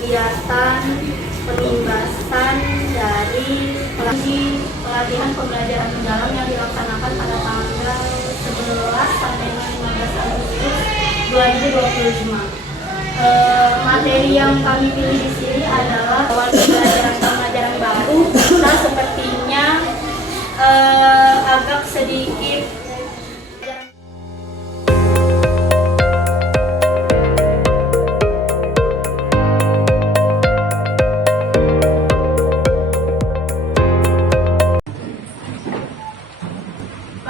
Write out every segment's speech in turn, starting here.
kegiatan penimbasan dari pelatihan pembelajaran mendalam yang dilaksanakan pada tanggal 11 sampai 15 Agustus 2025. Materi yang kami pilih di sini adalah awal pembelajaran baru. Nah, sepertinya agak sedikit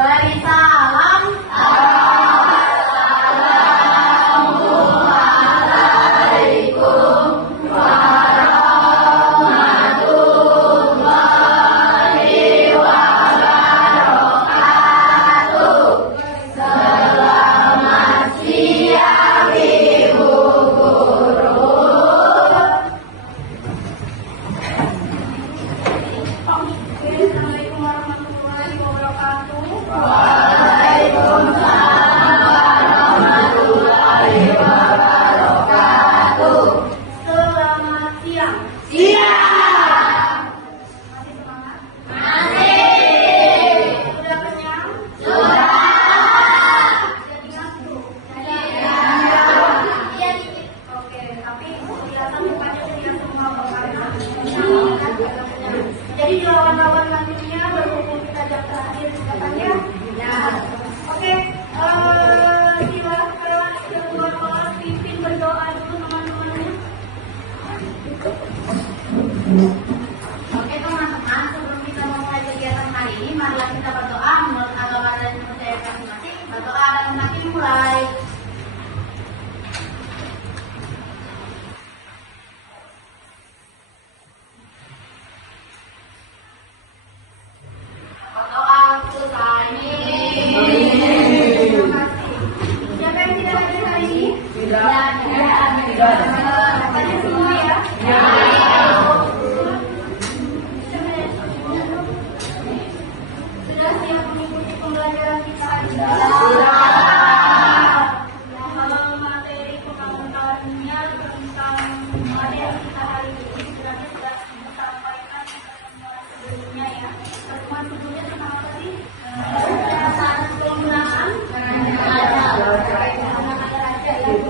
beri salam. Assalamualaikum warahmatullahi wabarakatuh. Waalaikumsalam warahmatullahi wabarakatuh. Selamat siang. Siang. Masih semangat? Masih. Sudah kenyang? Sudah. Jadi ngantuk? Iya. Oke, tapi kelihatan mukanya ceria semua karena agak kenyang. Jadi lawan-lawan nantinya berhubung kita jam terakhir katanya. Ya. Oke, silakan kedua kelas pimpin berdoa dulu teman-temannya. Oke teman-teman, sebelum kita memulai kegiatan hari ini, marilah kita berdoa menurut agama dan kepercayaan masing-masing. Berdoa dan semakin mulai. Berdoa untuk tani. Terima kasih. Siapa yang tidak hadir hari ini? Hadir semua ya. Sudah siap mengikuti pembelajaran kita hari ini? Materi pengetahuannya tentang materi kita hari ini sudah disampaikan sebelumnya ya. Pertemuan sebelumnya tentang apa sih? Penggunaan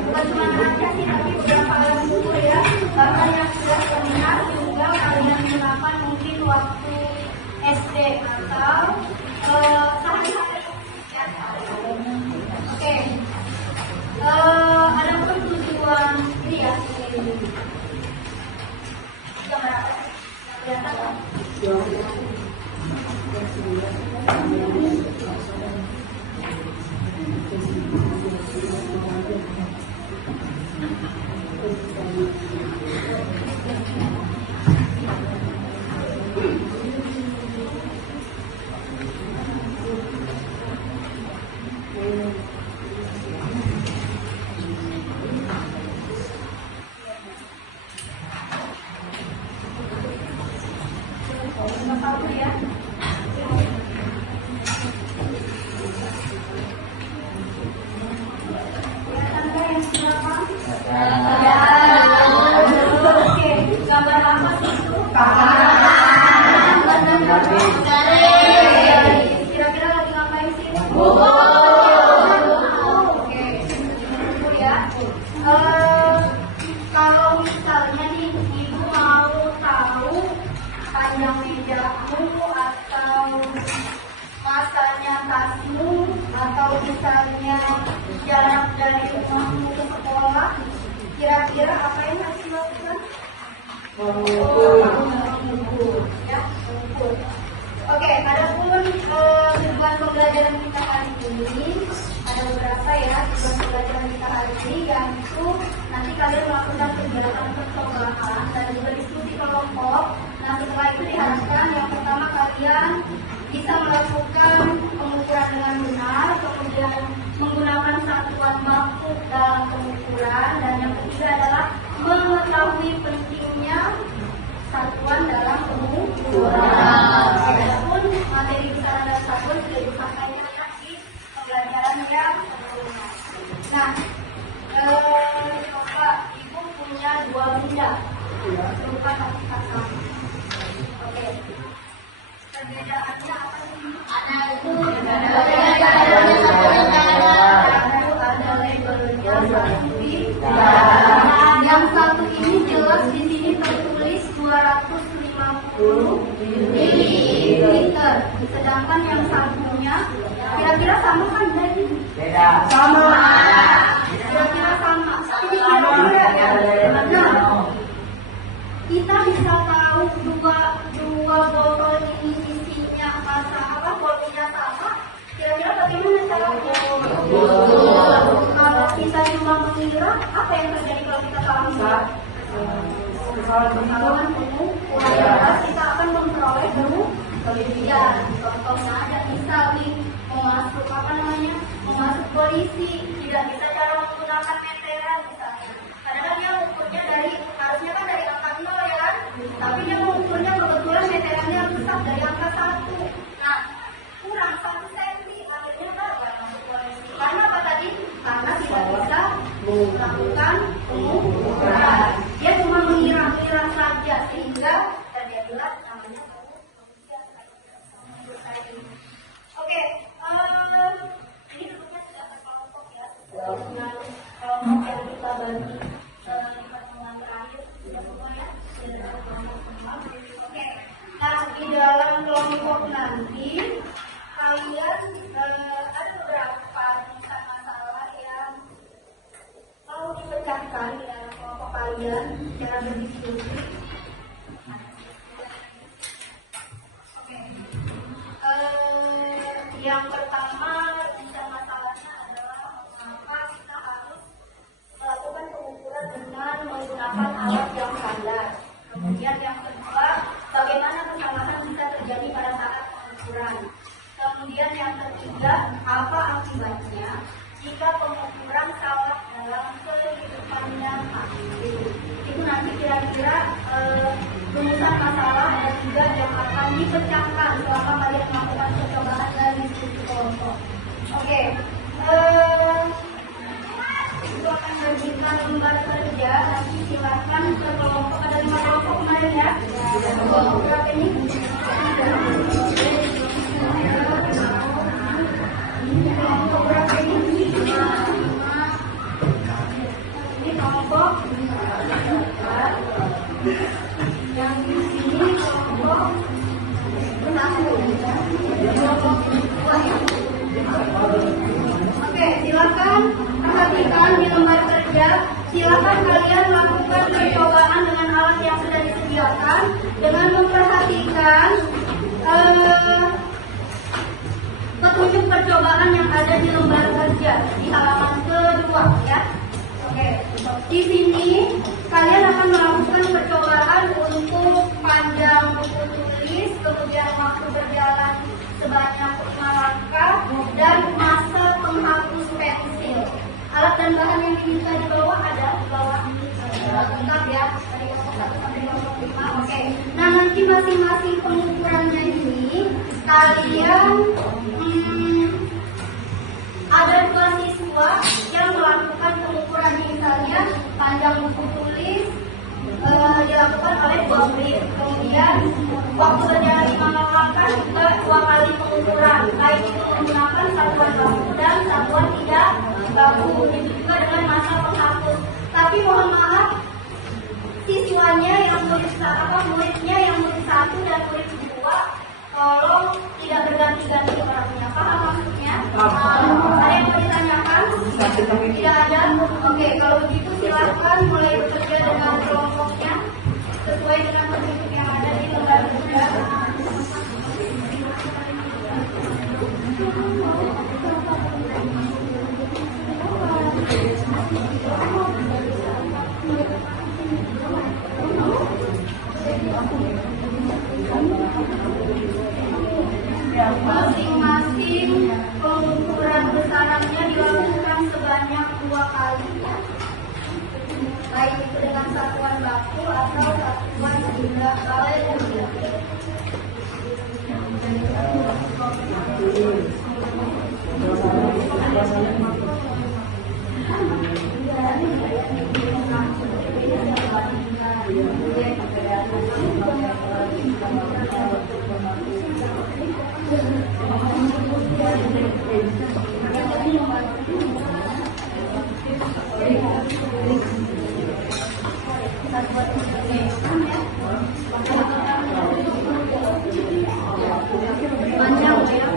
bukan cuma raja sih, tapi beberapa alat ukur ya. Karena yang sudah seminar juga kalian gunakan mungkin waktu SD atau sehari-hari. Oke. Ada pun tujuan ini ya. Gambar apa sih? Kelihatan kan? Tahu ya. Oke, gambar apa sih itu? Kira-kira lagi ngapain sih? Oke, tunggu ya. Kalau misalnya nih ibu mau tahu panjang mejamu atau masanya tasmu atau misalnya jarak dari rumahmu ke sekolah, kira-kira apa yang harus dilakukan? Mengukur. Ya, mengukur. Oke, adapun tujuan pembelajaran kita hari ini ada beberapa ya tujuan pembelajaran kita hari ini, yaitu nanti kalian melakukan kegiatan percobaan dan juga diskusi kelompok. Nah, setelah itu diharapkan yang pertama kalian bisa melakukan pengukuran dengan benar, kemudian menggunakan satuan baku dalam pengukuran, dan yang ketiga adalah mengetahui pentingnya satuan dalam pengukuran. Adapun materi besaran dan satuan sudah disampaikan di pembelajaran yang sebelumnya. Nah, coba ibu punya dua dua benda berupa hakikat sama. Oke. Perbedaannya apa sih? Ada itu Ada labelnya satu tidak. Yang satu ini jelas di sini tertulis 250 liter. Sedangkan yang satunya kira-kira sama kan dari? Beda. Sama. Kira-kira sama. Ini kira-kira ya. Nah, kita bisa tahu dua botol ini isinya apa volumenya sama. Kira-kira bagaimana caranya? Kalau kita cuma mengira, apa yang terjadi kalau kita salah mengira? Kesalahan penuh, kita akan memperoleh kelebihan. Contohnya ada misal nih memasuk polisi, tidak bisa cara menggunakan meteran misalnya. Karena dia ukurnya harusnya kan dari angka 0 ya kan? Tapi dia mengukurnya kebetulan meterannya rusak dari angka 1. Nah, kurang 1 cm, akhirnya gagal masuk polisi. Karena apa tadi? Karena tidak bisa melakukan pengukuran. Dia cuma mengira-ngira saja sehingga terjadilah namanya pengukuran. Oke, ini bentuknya sudah terkelompok ya. Dengan kelompok yang kita bagi di pertemuan terakhir sudah semua ya. Sudah ada kelompok semua. Oke, nah di dalam kelompok nanti kalian ada beberapa masalah yang mau dipecahkan di dalam kelompok kalian cara berdiskusi. Oke, yang pertama bisa masalahnya adalah mengapa kita harus melakukan pengukuran dengan menggunakan alat yang standar. Kemudian yang kedua, bagaimana kesalahan bisa terjadi pada saat pengukuran. Kemudian yang ketiga, apa akibatnya jika pengukuran salah dalam kehidupan nyata. Itu nanti kira-kira rumusan masalah dan juga yang akan dipecahkan selama kalian melakukan percobaan dan diskusi kelompok. Oke, itu akan memberikan lembar kerja. Nanti silakan ke kelompok, ada 5 kelompok kemarin ya. Kelompok berapa ini? Kelompok berapa ini? Ini kelompok yang di sini kelompok Oke, silakan perhatikan di lembar kerja. Silakan kalian lakukan percobaan dengan alat yang sudah disediakan dengan memperhatikan petunjuk percobaan yang ada di lembar kerja di halaman kedua ya. Oke, di sini kalian akan melakukan percobaan untuk panjang buku tulis, kemudian waktu berjalan sebanyak 5 langkah, dan masa penghapus pensil. Alat dan bahan yang diminta di bawah ada di bawah lengkap ya, dari kelompok 1 sampai kelompok 5. Oke, nah nanti masing-masing pengukurannya ini kalian ada 2 siswa yang melakukan pengukuran, misalnya panjang buku tulis dilakukan oleh 2 menit. Kemudian waktu berjalan 5 langkah juga 2 kali pengukuran, baik itu menggunakan satuan baku dan satuan tidak baku, itu juga dengan masa penghapus. Tapi mohon maaf, siswanya yang muridnya yang murid 1 dan murid 2 tolong tidak berganti-ganti orangnya. Paham maksudnya? Ada yang mau ditanyakan? Tidak ada? Oke, kalau begitu silakan mulai bekerja dengan kelompoknya sesuai dengan petunjuk yang ada di lembar kerja. Masing-masing pengukuran besarannya dilakukan sebanyak 2 kali, baik itu dengan satuan baku atau satuan tidak baku. Panjang ya.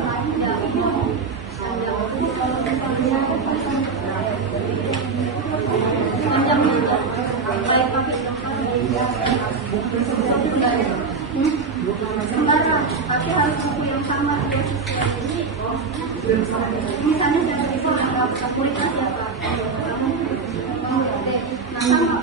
Sebentar, tapi harus buku yang sama dia. Misalnya jangan itu kualitas ya Pak. Nah sama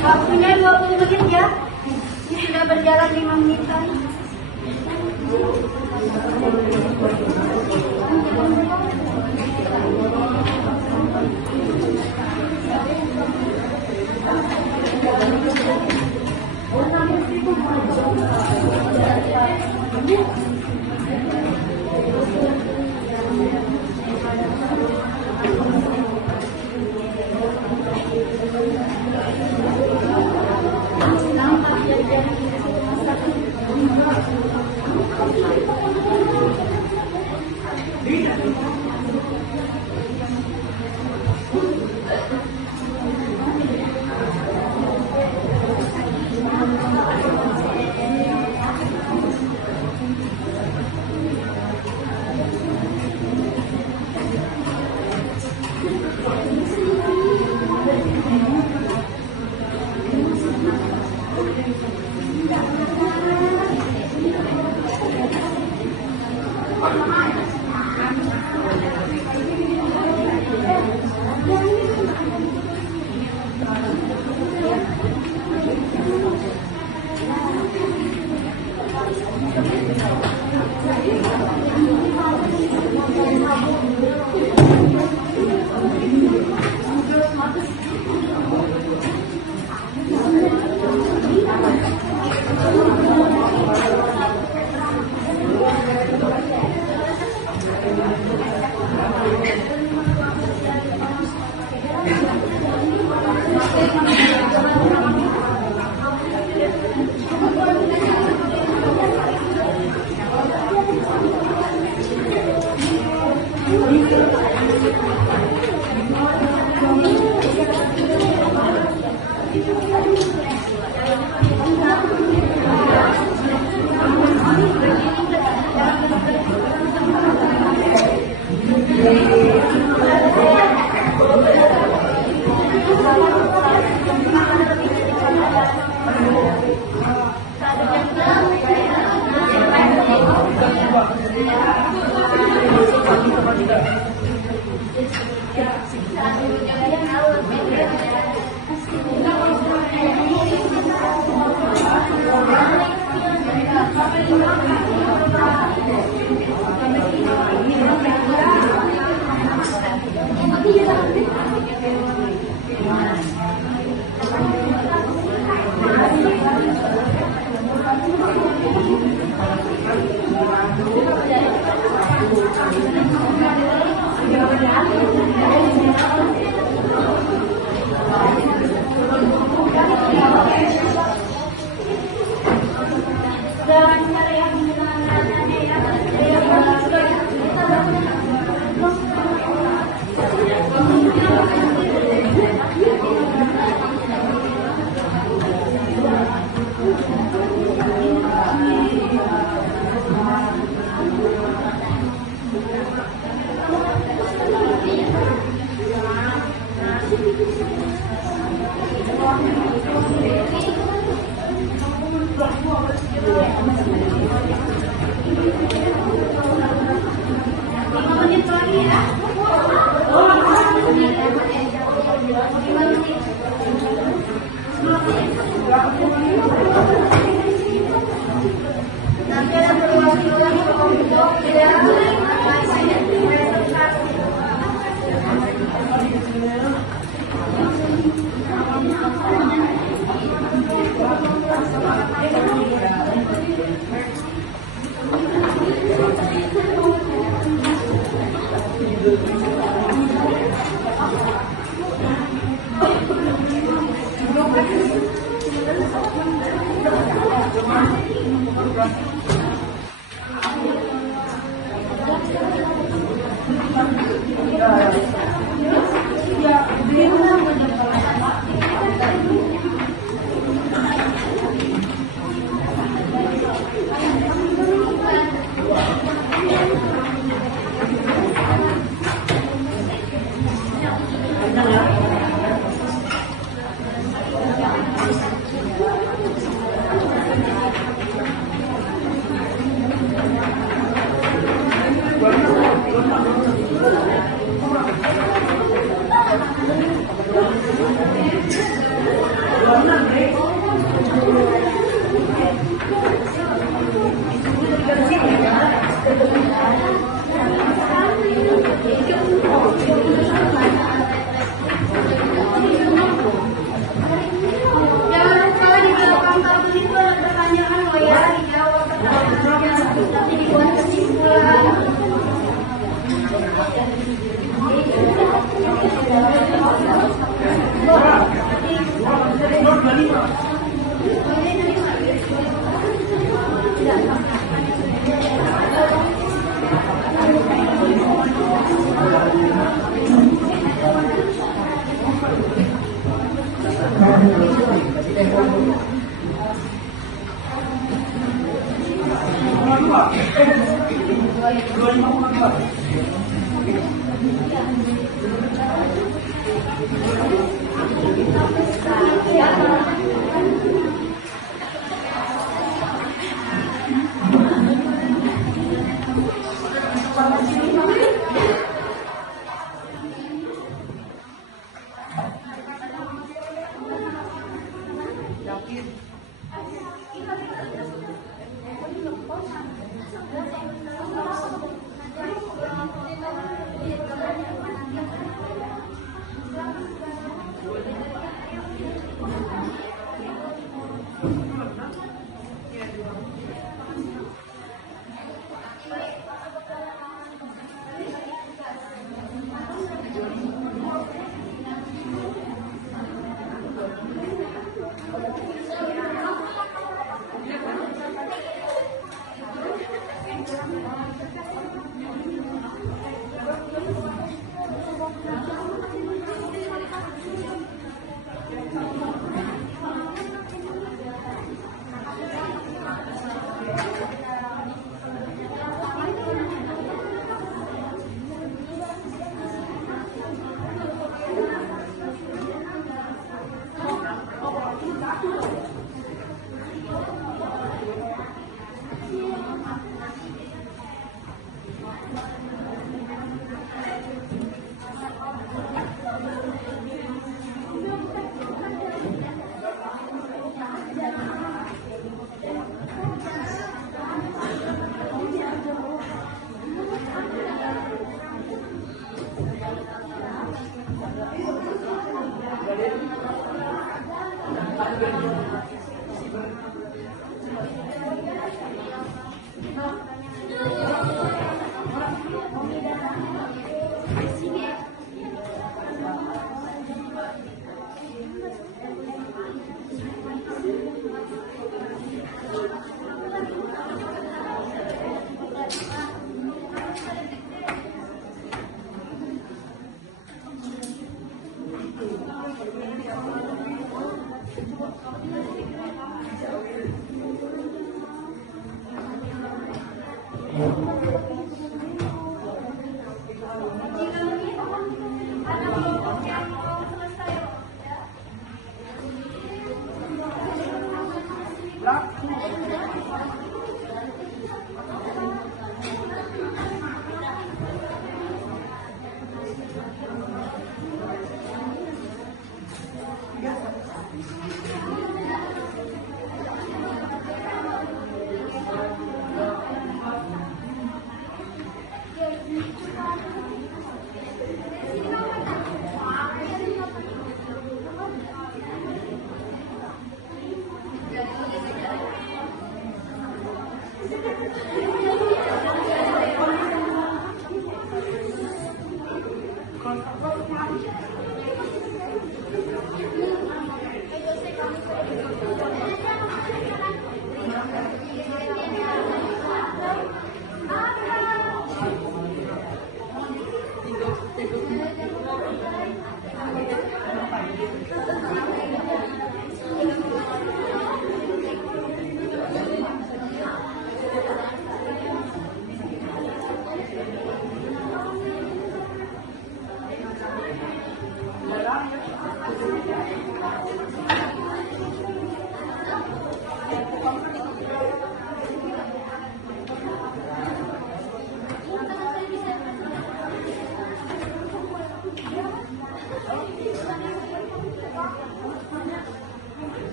Waktunya 20 menit ya. Ini sudah berjalan 5 menitan.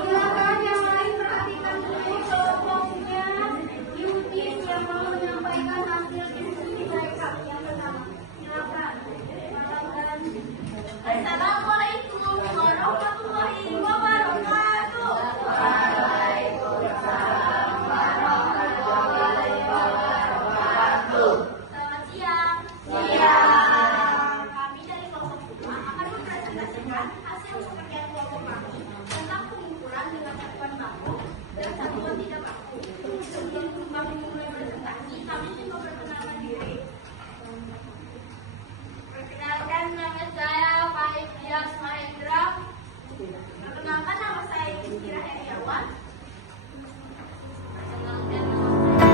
Silakan yang lain perhatikan dulu kelompoknya. Yutis yang mau menyampaikan hasil diskusi mereka. Yang pertama, silakan. Assalamualaikum warahmatullahi wabarakatuh. Selamat siang. Kami dari kelompok 5 akan mempresentasikan hasil pekerjaan kelompok kami tentang pengumpulan dengan satuan baku dan satuan tidak baku. Sebelum kami memulai presentasi, kami ingin memperkenalkan diri. Perkenalkan, nama saya Pak Ilyas Mahendra. Perkenalkan, nama saya Istira Heriawan. Perkenalkan, nama saya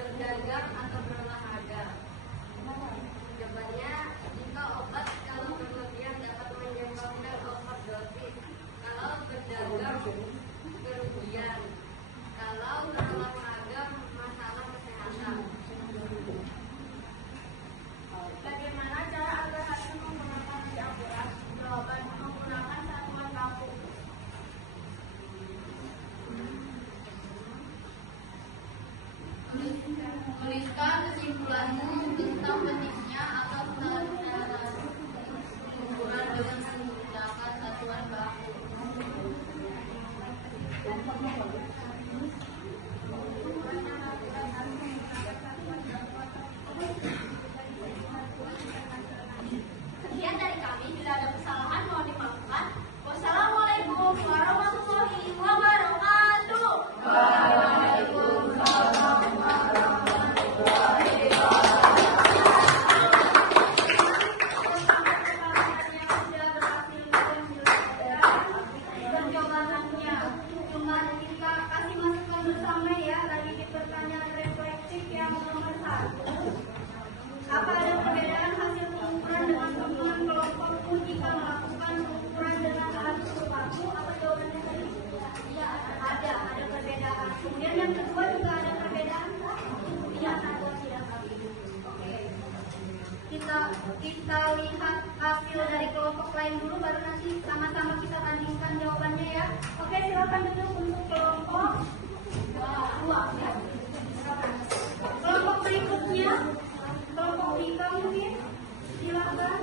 berdagang atau berolahraga. Jawabannya, jika obat kalau berlebihan dapat menyebabkan overdosis. Kalau berdagang kerugian. Kalau berolahraga masalah kesehatan. Bagaimana cara agar hasil menggunakan lebih akurat? Jawaban, menggunakan satuan baku. Tuliskan kesimpulanmu tentang pentingnya atau kesalahan ukuran dengan menggunakan satuan baku. Sekian dari kami. Bila ada kesalahan mohon dimaafkan. Wassalamualaikum warahmatullahi wabarakatuh. Waalaikumsalam warahmatullahi wabarakatuh. hasil dari kelompok lain dulu, baru nanti sama-sama kita bandingkan jawabannya ya. Oke, silakan duduk untuk kelompok 2 ya. Kelompok berikutnya, kelompok Ika mungkin, silakan.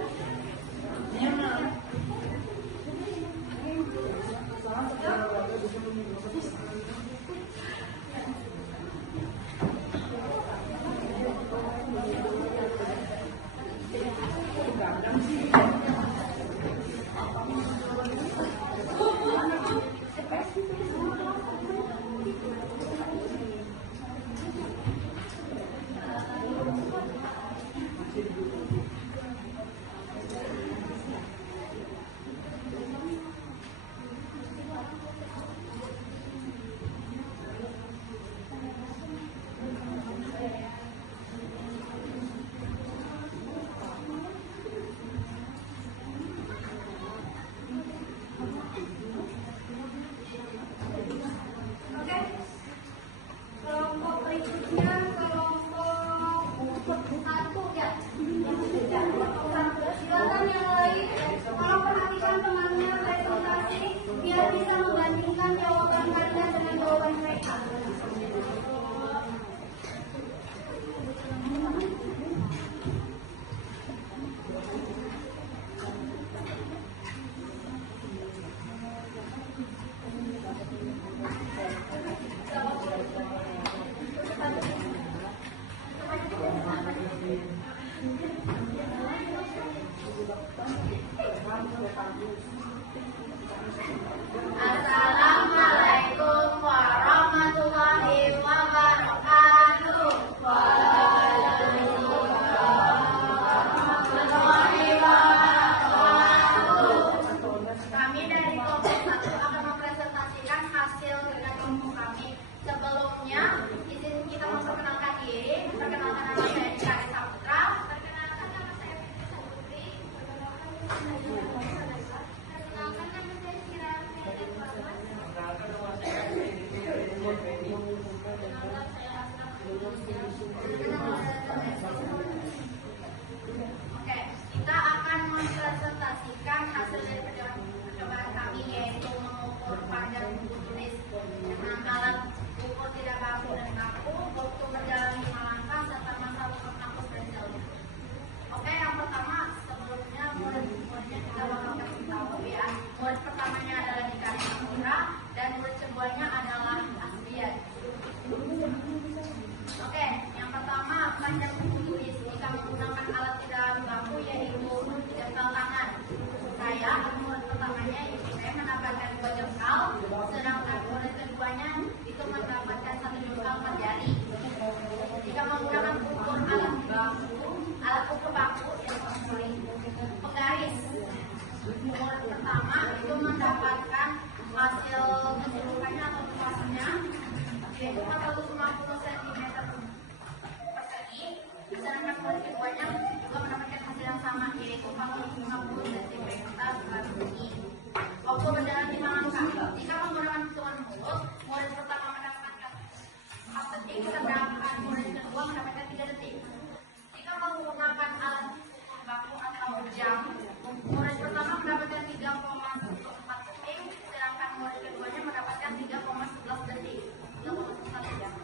Oke, kelompok berikutnya kelompok 1 ya. Silakan yang lain, kalau perhatikan temannya presentasi biar bisa membandingkan jawaban kalian dengan jawaban mereka. Assalamualaikum warahmatullahi wabarakatuh. Kami dari kelompok 1 akan mempresentasikan hasil dengan kelompok kami. Sebelumnya, izin kita memperkenalkan diri. Perkenalkan nama saya Dika Saputra. Perkenalkan nama saya Putri. Perkenalkan nama saya Kira. Oke, kita akan mempresentasikan hasil dari percobaan kami, yaitu mengukur panjang buku tulis dengan alat ukur tidak baku dan baku, waktu berjalan 5 langkah, serta masa ukur kampus dan jalur. Oke, yang pertama, sebelumnya murid-muridnya kita bakal kasih tahu ya. Murid pertamanya adalah Dika Saputra dan murid keduanya adalah Asbian. Oke, yang pertama panjang buku tulis. Jika menggunakan alat tidak baku yaitu jempol tangan. Saya murid pertamanya yaitu saya mendapatkan 2 jempol, sedangkan murid keduanya itu mendapatkan 1 jempol per jari. Jika menggunakan ukur alat ukur baku penggaris. Murid pertama itu mendapatkan hasil keseluruhannya atau luasnya yaitu 450 cm per segi, sedangkan murid keduanya juga mendapatkan hasil yang sama yaitu 450 cm per segi. Waktu berjalan 5 langkah. Jika menggunakan hitungan mulut, murid pertama mendapatkan 4 detik, sedangkan murid kedua mendapatkan 3 detik. Jika menggunakan alat baku atau jam, murid pertama mendapatkan 3,4 detik, sedangkan murid keduanya mendapatkan 3,11 detik. 3,1 jam.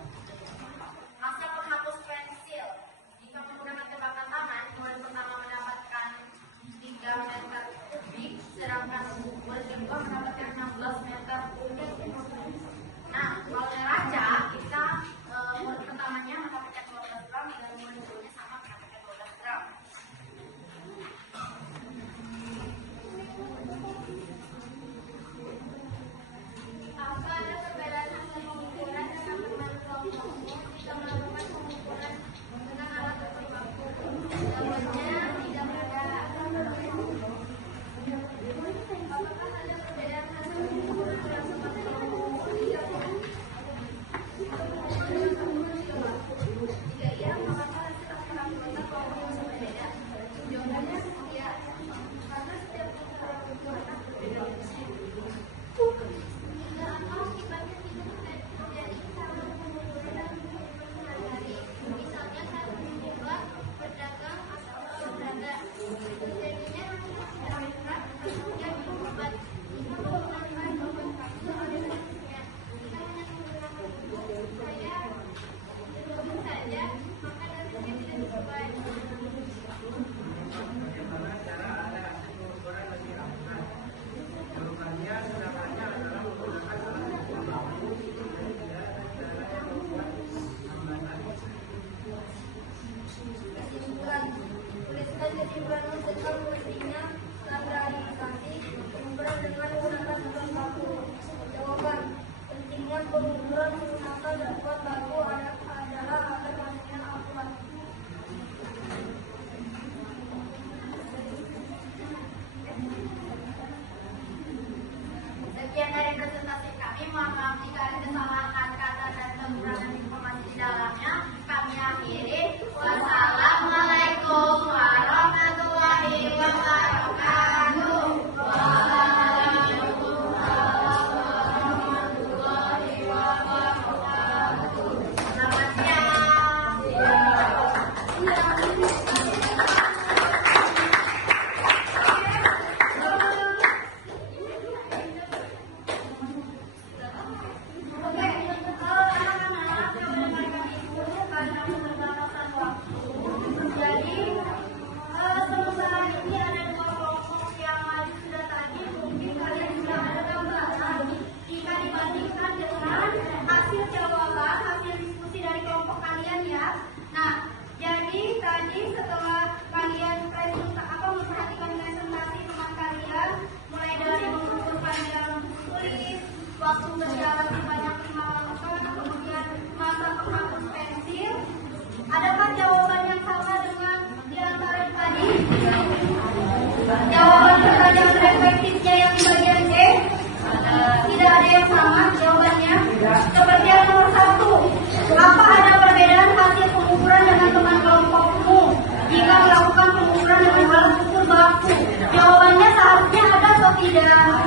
tidak?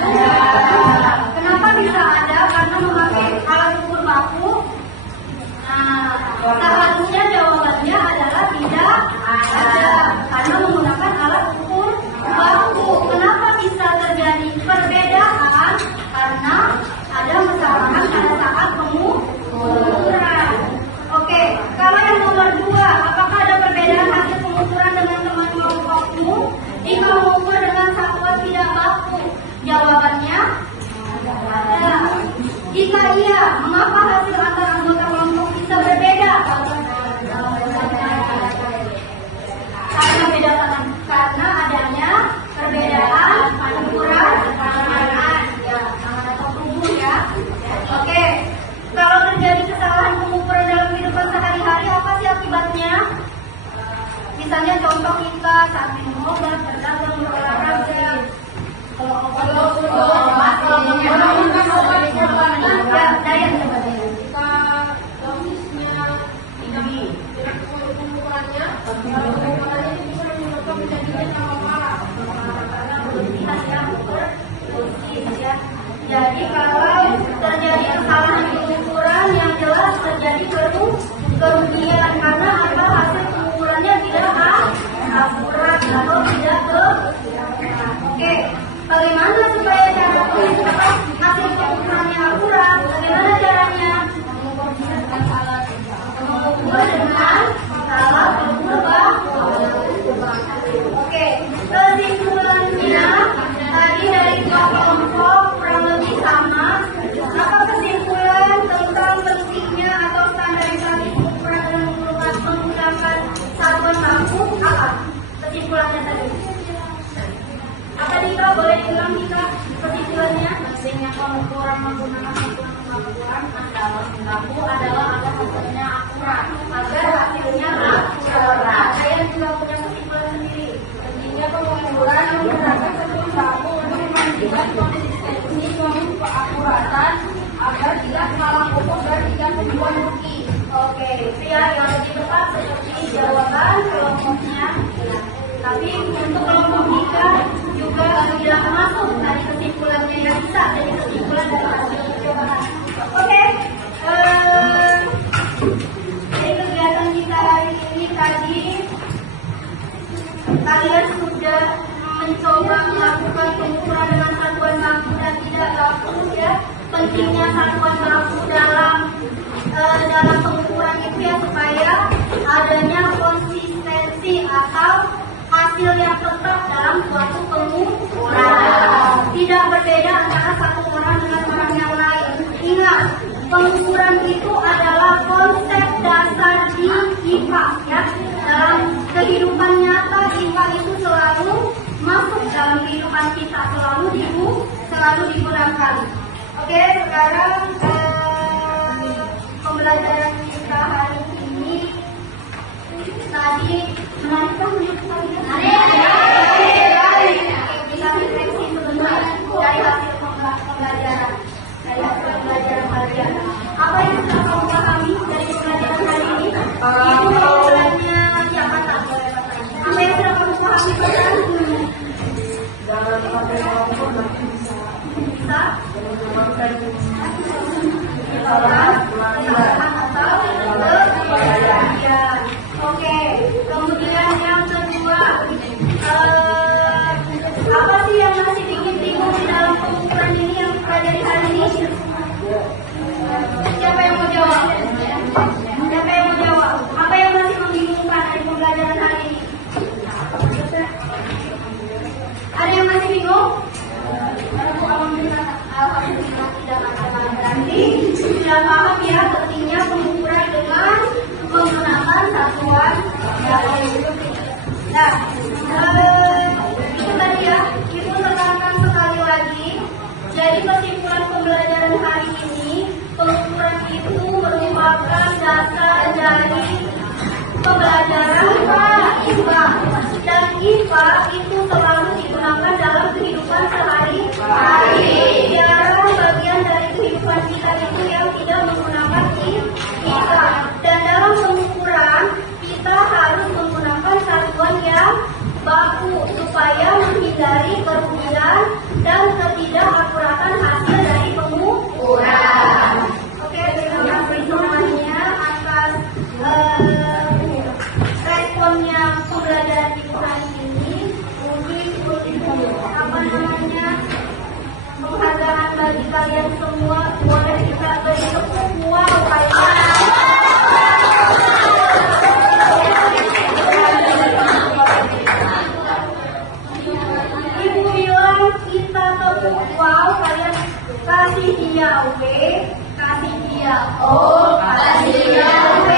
Kenapa bisa ada? Karena memakai alat ukur baku. Nah, seharusnya jawabannya adalah tidak ada, karena menggunakan alat ukur baku. Kenapa bisa terjadi perbedaan? Karena ada kesalahan pada saat pengukuran. Oke, kalau yang nomor 2, apakah ada perbedaan hasil pengukuran dengan teman-teman baku jika mengukur dengan satuan tidak baku? Jawabannya ada. Jika iya, mengapa hasil antar anggota kelompok bisa berbeda? Karena adanya perbedaan ukuran tangan, ya, tangan atau tubuh ya. Oke, kalau terjadi kesalahan pengukuran dalam kehidupan sehari-hari, apa sih akibatnya? Misalnya contoh kita saat minum obat, berdagang, berolahraga. Kalau obat Jika dosisnya tidak pengukurannya, pengukurannya bisa menyebabkan menjadi nyawa parah karena berlebihan yang berdosis ya. Jadi kalau terjadi kesalahan pengukuran yang jelas terjadi kerugian karena apa, hasil pengukurannya tidak akurat atau tidak Oke, bagaimana supaya cara hasil pengukurannya akurat? Bagaimana caranya? Mengukur dengan alat ukur baku. Oke, kesimpulannya tadi dari dua kelompok kurang lebih sama. Apa kesimpulan tentang pentingnya atau standarisasi pengukuran dan menggunakan satuan baku? Apa kesimpulannya tadi? Apa Dika, boleh diulang Dika kesimpulannya? Pentingnya pengukuran menggunakan satuan pengukuran baku adalah agar hasilnya akurat. Agar hasilnya akurat. Saya juga punya kesimpulan sendiri. Pentingnya pengukuran menggunakan satuan baku untuk memastikan konsistensi keakuratan agar tidak salah ukur dan tidak membuat rugi. Oke, itu ya yang lebih tepat seperti jawaban kelompoknya. Tapi untuk kelompok Dika juga tidak masuk dari kesimpulannya yang bisa dari kesimpulan dari hasil percobaan. Oke, dari kegiatan kita hari ini tadi kalian sudah mencoba melakukan pengukuran dengan satuan baku dan tidak baku ya. Pentingnya satuan baku dalam pengukuran itu ya supaya adanya konsistensi atau hasil yang tetap dalam suatu pengukuran. Tidak berbeda antara satu orang dengan orang yang lain. Ingat, pengukuran itu adalah konsep dasar di IPA ya. Dalam kehidupan nyata IPA itu selalu masuk dalam kehidupan kita, selalu digunakan. Oke, sekarang pembelajaran kita hari ini tadi menarikkan menurut kalian? Kita refleksi sebentar dari hasil pembelajaran kalian. Apa yang sudah kamu pahami dari pembelajaran hari ini? Itu pembelajarannya siapa tak? Apa yang sudah kamu pahami tentang bisa? Oke, kemudian yang kedua, apa sih yang masih bikin bingung di dalam pengukuran ini yang pelajari hari ini? Siapa yang mau jawab? Apa yang masih membingungkan dari pembelajaran hari ini? Ada yang masih bingung? Alhamdulillah tidak ada. Berarti sudah paham ya pentingnya pengukuran dengan menggunakan satuan baku. Nah, itu tadi ya, itu menekankan sekali lagi. Jadi kesimpulan pembelajaran hari ini, pengukuran itu merupakan dasar dari pembelajaran IPA. Dan IPA itu selalu digunakan dalam kehidupan sehari-hari. Jarang bagian dari kehidupan kita itu yang tidak menggunakan IPA. Dan dalam pengukuran kita harus menggunakan satuan yang baku supaya menghindari kerugian dan bagi kalian semua boleh kita beri tepuk wow kalian. Ibu bilang kita tepuk wow, kalian kasih dia W, kasih dia O, kasih dia W.